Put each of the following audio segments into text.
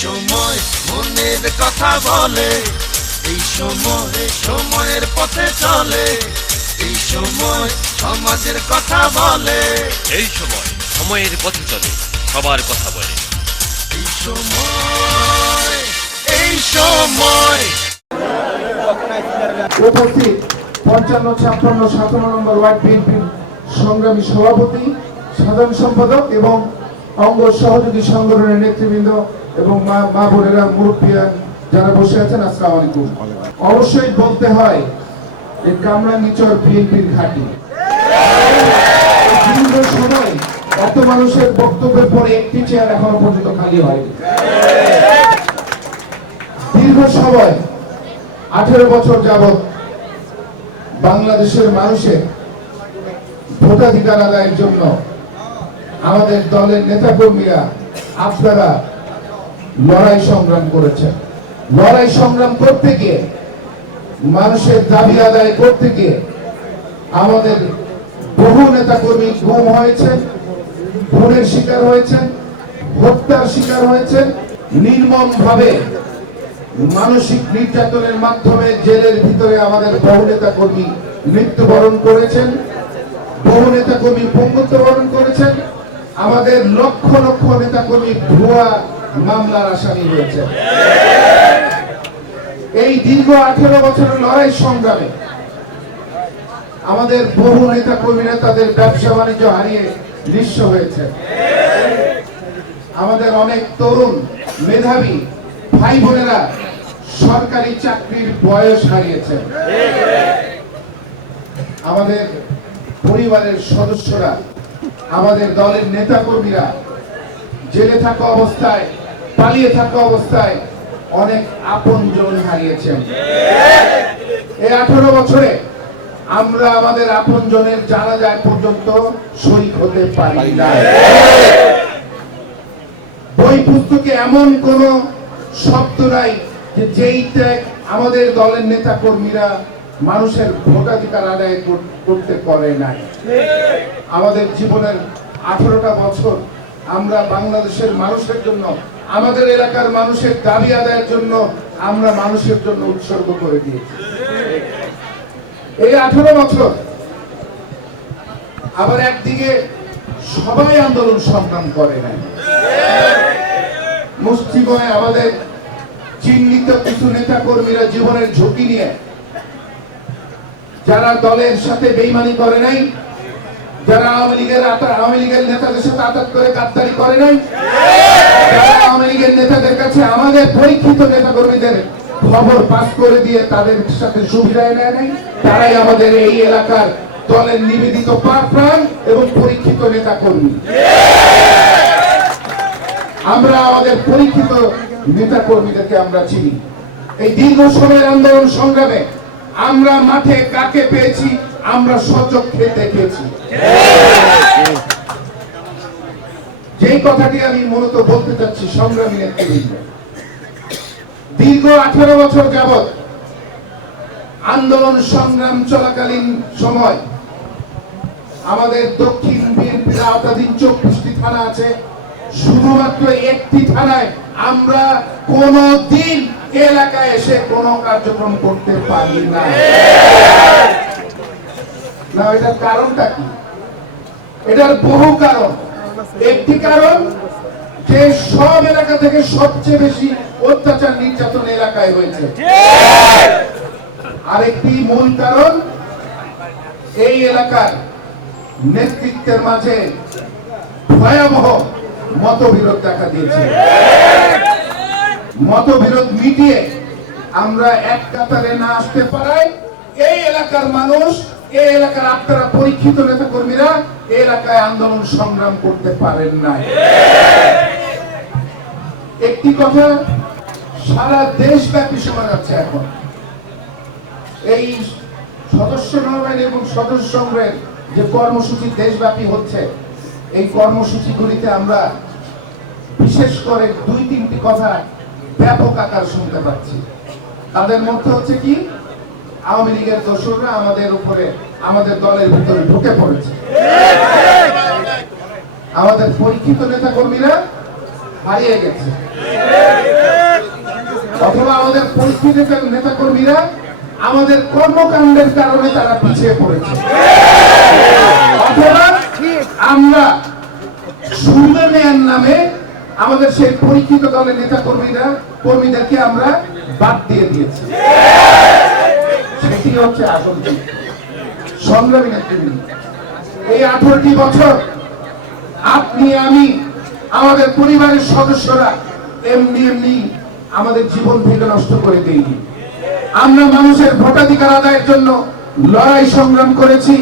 সময় মনের কথা বলে এই সময় সময়ের পথে চলে এই সময় সমাজের কথা বলে। এই সময় সময়ের পথে চলে সবার কথা বলে। এই সময় এই সময়। উপস্থিত পঞ্চান্ন ছাপ্পান্ন সাতান্ন নম্বর ওয়ার্ড বিএনপির সংগ্রামী সভাপতি সাধারণ সম্পাদক এবং অঙ্গ সহযোগী সংগঠনের নেতৃবৃন্দ এবং মা মা বোনেরা মুরব্বিয়ান যারা বসে আছেন, আসসালামু আলাইকুম। অবশ্যই বলতে হয় যে কামরাঙ্গিচর বিএনপির ঘাঁটি। এই দীর্ঘ সময় এত মানুষের বক্তব্যের পরে একটি চেয়ার এখনও পর্যন্ত খালি হয়নি। দীর্ঘ সময়, আঠেরো বছর যাবত বাংলাদেশের মানুষের ভোটাধিকার আদায়ের জন্য আমাদের দলের নেতাকর্মীরা, আপনারা লড়াই সংগ্রাম করেছেন। লড়াই সংগ্রাম করতে গিয়ে, মানুষের দাবি আদায় করতে গিয়ে, আমাদের বহু নেতাকর্মী গুম হয়েছেন, খুনের শিকার হয়েছেন, হত্যার শিকার হয়েছেন। নির্মম ভাবে মানসিক নির্যাতনের মাধ্যমে জেলের ভিতরে আমাদের বহু নেতা কর্মী মৃত্যুবরণ করেছেন, বহু নেতা কর্মী পঙ্গুত্ব বরণ করেছেন। আমাদের লক্ষ লক্ষ নেতা কর্মী ভুয়া মামলার আসামি হয়েছে। এই দীর্ঘ আঠেরো বছরের লড়াই সংগ্রামে আমাদের বহু নেতা কর্মীরা তাদের ব্যবসা বাণিজ্য হারিয়ে নিঃস্ব হয়েছে। আমাদের অনেক তরুণ, মেধাবী ভাই বোনেরা সরকারি চাকরির বয়স হারিয়েছে। আমাদের পরিবারের সদস্যরা আমাদের দলের নেতা কর্মীরা জেলে থাকা অবস্থায়, পালিয়ে থাকা অবস্থায় অনেক আপন জন হারিয়েছেন। এই আঠারো বছরে আমরা আমাদের আপন জনের জানা যায় পর্যন্ত শরিক হতে পারি না বই পুস্তকে এমন কোন শব্দ নাই যেই ত্যাগ আমাদের দলের নেতা কর্মীরা মানুষের ভোটাধিকার আদায় করতে পারে নাই। আমাদের জীবনের আঠারোটা বছর আমরা বাংলাদেশের মানুষের জন্য, আমাদের এলাকার মানুষের দাবি আদায়ের জন্য আমরা মানুষের জন্য উৎসর্গ করে দিয়েছি। এই আঠারো বছর আবার একদিকে সবাই আন্দোলন সংগ্রাম করে নাই। মুষ্টিময় আমাদের চিহ্নিত কিছু নেতা কর্মীরা জীবনের ঝুঁকি নিয়ে যারা দলের সাথে বেইমানি করে নাই, যারা আওয়ামী লীগের আওয়ামী লীগের নেতাদের সাথে আঘাত করে গাদ্দারি করে নাই, যারা আওয়ামী লীগের নেতাদের কাছে আমাদের পরীক্ষিত নেতা কর্মীদের খবর পাস করে দিয়ে তাদের সাথে সুবিধায় নেয় নাই, তারাই আমাদের এই এলাকার দলের নিবেদিত প্রাণ এবং পরীক্ষিত নেতা কর্মী আমরা আমাদের পরীক্ষিত নেতা কর্মীদেরকে আমরা চিনি। এই দীর্ঘ সময়ের আন্দোলন সংগ্রামে আমরা মাঠে কাকে পেয়েছি? আমরা সচক্ষে দেখেছি। যেই কথাটি আমি মূলত বলতে চাচ্ছি সংগ্রামী নেতৃবৃন্দ, দীর্ঘ আঠারো বছর যাবত আন্দোলন সংগ্রাম চলাকালীন সময় আমাদের দক্ষিণ বিএনপির আওতাধীন চব্বিশটি থানা আছে। শুধুমাত্র একটি থানায় আমরা কোনো দিন এলাকায় এসে কোন কার্যক্রম করতে পারি না। না, এটার কারণটা কি? এটার বহু কারণ। একটি কারণ, যে সব এলাকা থেকে সবচেয়ে বেশি অত্যাচার নির্যাতন এলাকায় হয়েছে। আরেকটি মূল কারণ, এই এলাকার নেতৃত্বের মাঝে ভয়াবহ মতবিরোধ দেখা দিয়েছে। মতবিরোধ মিটিয়ে আমরা এক কাতারে না আসতে পারাই। এই এলাকার মানুষ, এই এলাকার আপনারা পরীক্ষিত নেতা কর্মীরা এই এলাকায় আন্দোলন সংগ্রাম করতে পারেন না একটি কথা, সারা দেশব্যাপী শোনা যাচ্ছে এখন। এই সদস্য নবায়ন এবং সদস্য সংগ্রহের যে কর্মসূচি দেশব্যাপী হচ্ছে, এই কর্মসূচিগুলিতে আমরা বিশেষ করে দুই তিনটি কথা ব্যাপক আকার শুনতে পাচ্ছি। তাদের মধ্যে হচ্ছে কি? আওয়ামী লীগের দোসররা আমাদের উপরে, আমাদের দলের ভিতরে ঢুকে পড়েছে। আমাদের পরীক্ষিত নেতা কর্মীরা হারিয়ে গেছে। অথবা আমাদের পরিস্থিতিতে নেতা কর্মীরা আমাদের কর্মকাণ্ডের কারণে তারা পিছিয়ে পড়েছে। অথবা আমরা সুবিধা নেয়ার নামে আমাদের সেই পরীক্ষিত দলের নেতা কর্মীরা কর্মীদেরকে আমরা বাদ দিয়ে দিয়েছি। সেটি হচ্ছে আসল। সংগ্রামী নেতৃবৃন্দ, এই আঠারোটি বছর আপনি, আমি, আমাদের পরিবারের সদস্যরা এমনি এমনি আমাদের জীবন থেকে নষ্ট করে দিইনি। আমরা মানুষের ভোটাধিকার আদায়ের জন্য লড়াই সংগ্রাম করেছি।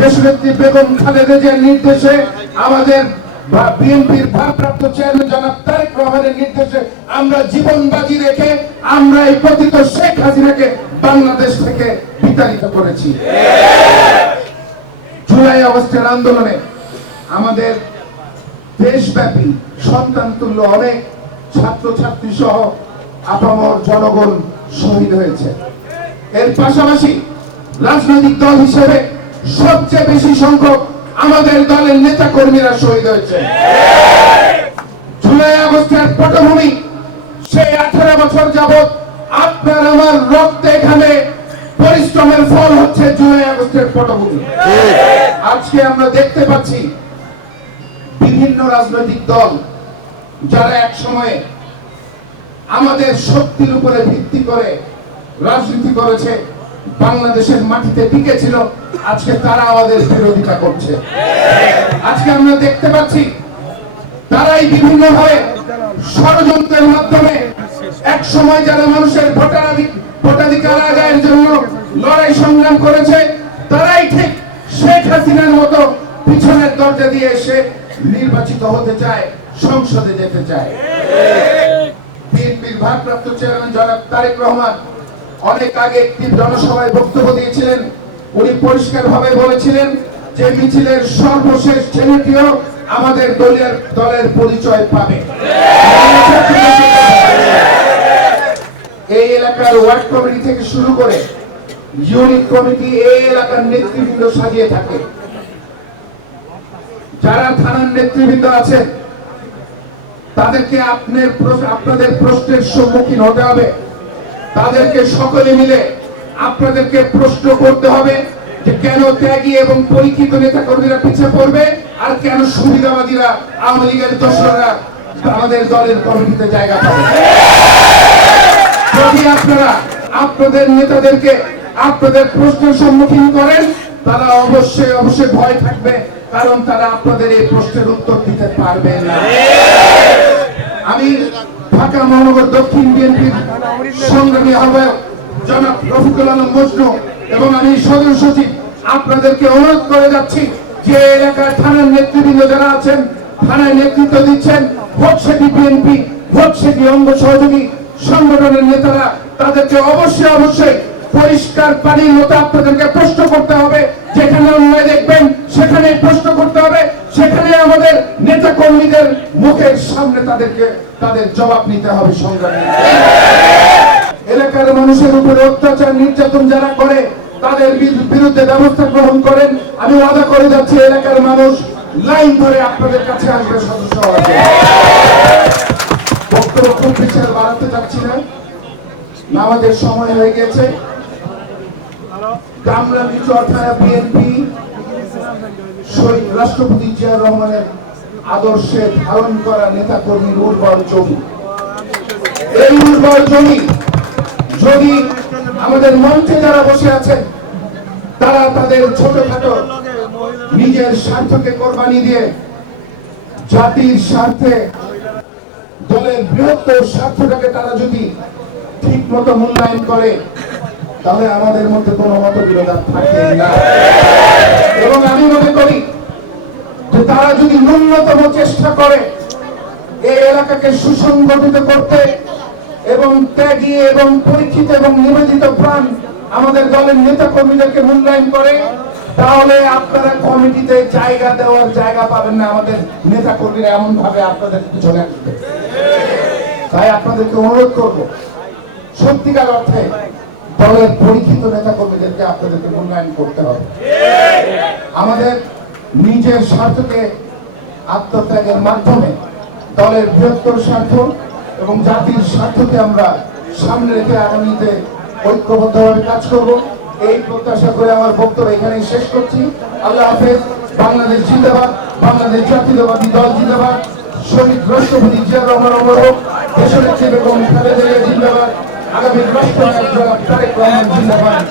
দেশনেত্রী বেগম খালেদা জিয়ার নির্দেশে আমাদের বিএনপির ভারপ্রাপ্ত চেয়ারম্যান জনাব তারেক রহমানের নির্দেশে আমরা জীবন বাজি রেখে আমরা এই পতিত শেখ বাংলাদেশ থেকে বিতাড়িত করেছি। জুলাই অগস্টের আন্দোলনে আমাদের দেশব্যাপী সন্তান তুল্য অনেক ছাত্রছাত্রী সহ আপামর জনগণ শহীদ হয়েছে। এর পাশাপাশি রাজনৈতিক দল হিসেবে সবচেয়ে বেশি সংখ্যক আমাদের দলের নেতা কর্মীরা শহীদ হয়েছে। জুলাই আগস্টের পটভূমি, সেই আঠারো বছর যাবৎ আপনার আমার রক্ত এখানে পরিশ্রমের ফল হচ্ছে জুলাই আগস্টের পটভূমি। আজকে আমরা দেখতে পাচ্ছি বিভিন্ন রাজনৈতিক দল যারা এক সময়ে আমাদের শক্তির উপরে ভিত্তি করে রাজনীতি করেছে। বাংলাদেশের মাটিতে টিকে ছিল, আজকে তারা আমাদের বিরোধিতা করছে। আজকে আমরা দেখতে পাচ্ছি, তারাই বিভিন্ন ভাবে ষড়যন্ত্রের মাধ্যমে এক সময় যারা মানুষের ভোটাধিক ভোটাধিকার আদায়ের জন্য লড়াই সংগ্রাম করেছে, তারাই ঠিক শেখ হাসিনার মতো পিছনের দরজা দিয়ে এসে নির্বাচিত হতে চায়, সংসদে যেতে চায়। বিএনপির ভারপ্রাপ্ত চেয়ারম্যান জনাব তারেক রহমান অনেক আগে একটি জনসভায় বক্তব্য দিয়েছিলেন। উনি পরিষ্কার ভাবে বলেছিলেন যে মিছিলের সর্বশেষ ছেলেটিও আমাদের দলের দলের পরিচয় পাবে। এই এলাকার ওয়ার্ড কমিটি থেকে শুরু করে ইউনিট কমিটি এই এলাকার নেতৃবৃন্দ সাজিয়ে থাকে। যারা থানার নেতৃবৃন্দ আছেন, তাদেরকে আপনার আপনাদের প্রশ্নের সম্মুখীন হতে হবে। তাদেরকে সকলে মিলে আপনাদেরকে প্রশ্ন করতে হবে যে কেন ত্যাগী এবং পরীক্ষিত নেতা কর্মীরা পিছিয়ে পড়বে আর কেন সুবিধাবাদীরা আওয়ামী লীগের দোসররা আমাদের দলের কমিটিতে জায়গা পাবে? যদি আপনারা আপনাদের নেতাদেরকে আপনাদের প্রশ্নের সম্মুখীন করেন, তারা অবশ্যই অবশ্যই ভয় থাকবে, কারণ তারা আপনাদের এই প্রশ্নের উত্তর দিতে পারবে না। আমি ঢাকা মহানগর দক্ষিণ বিএনপির সংগ্রামী আহ্বায়ক জনাব রফিকুল আলম মজনু এবং আমি সদর সচিব আপনাদেরকে অনুরোধ করে যাচ্ছি যে এলাকার থানার নেতৃবৃন্দ যারা আছেন, থানায় নেতৃত্ব দিচ্ছেন ভোট সেটি বিএনপি ভোট সেটি অঙ্গ সহযোগী সংগঠনের নেতারা, তাদেরকে অবশ্যই অবশ্যই পরিষ্কার পানির মতো আপনাদেরকে প্রশ্ন করতে হবে। যেখানে অন্যায় দেখবেন সেখানে প্রশ্ন করতে হবে। সেখানে আমাদের নেতা কর্মীদের মুখের সামনে তাদেরকে, তাদের জবাব নিতে হবে সংগ্রামী। এলাকার মানুষের উপরে অত্যাচার, নির্যাতন যারা করে, তাদের বিরুদ্ধে ব্যবস্থা গ্রহণ করেন। আমি ওয়াদা করে যাচ্ছি, এলাকার মানুষ লাইন ধরে আপনাদের কাছে আসবে, সদস্য বক্তব্য খুব বেশি আর বাড়াতে চাচ্ছি না। আমাদের সময় হয়ে গেছে। কামরাঙ্গি চরথানা বিএনপি, শহীদ রাষ্ট্রপতি জিয়াউর রহমানের আদর্শে ধারণ করা নেতা কর্মীর উর্বর জমি। এই উর্বর জমি যদি আমাদের মঞ্চে যারা বসে আছেন, তারা তাদের ছোটখাটো নিজের স্বার্থকে কোরবানি দিয়ে জাতির স্বার্থে দলের বৃহত্তর স্বার্থটাকে তারা যদি ঠিক মতো মূল্যায়ন করে তাহলে আমাদের মধ্যে কোনো মতবিরোধ আর থাকে না। এবং আমি মনে করি যে তারা যদি ন্যূনতম চেষ্টা করে এই এলাকাকে সুসংগঠিত করতে এবং ত্যাগী এবং পরীক্ষিত এবং নিবেদিত প্রাণ আমাদের দলের নেতা কর্মীদেরকে মূল্যায়ন করে, তাহলে আপনারা কমিটিতে জায়গা দেওয়ার জায়গা পাবেন না। আমাদের নেতা কর্মীরা এমন ভাবে আপনাদের পিছনে আসবে। তাই আপনাদেরকে অনুরোধ করব, সত্যিকার অর্থে কর্মীদেরকে আপনাদেরকে মূল্যায়ন করতে হবে। আমাদের নিজের স্বার্থকে আত্মত্যাগের মাধ্যমে দলের বৃহত্তর স্বার্থ এবং জাতির স্বার্থকে আমরা সামনে রেখে আগামীতে ঐক্যবদ্ধভাবে কাজ করব। এই প্রত্যাশা করে আমার বক্তব্য এখানেই শেষ করছি। আল্লাহ হাফেজ। বাংলাদেশ জিন্দাবাদ। বাংলাদেশ জাতীয়তাবাদী দল জিন্দাবাদ। শহীদ রাষ্ট্রপতি জিয়া রহমান অমর হোক। দেশের চেয়ে বেগম খালেদা জিন্দাবাদ। আগামী রাষ্ট্রনায়ক জিন্দাবাদ।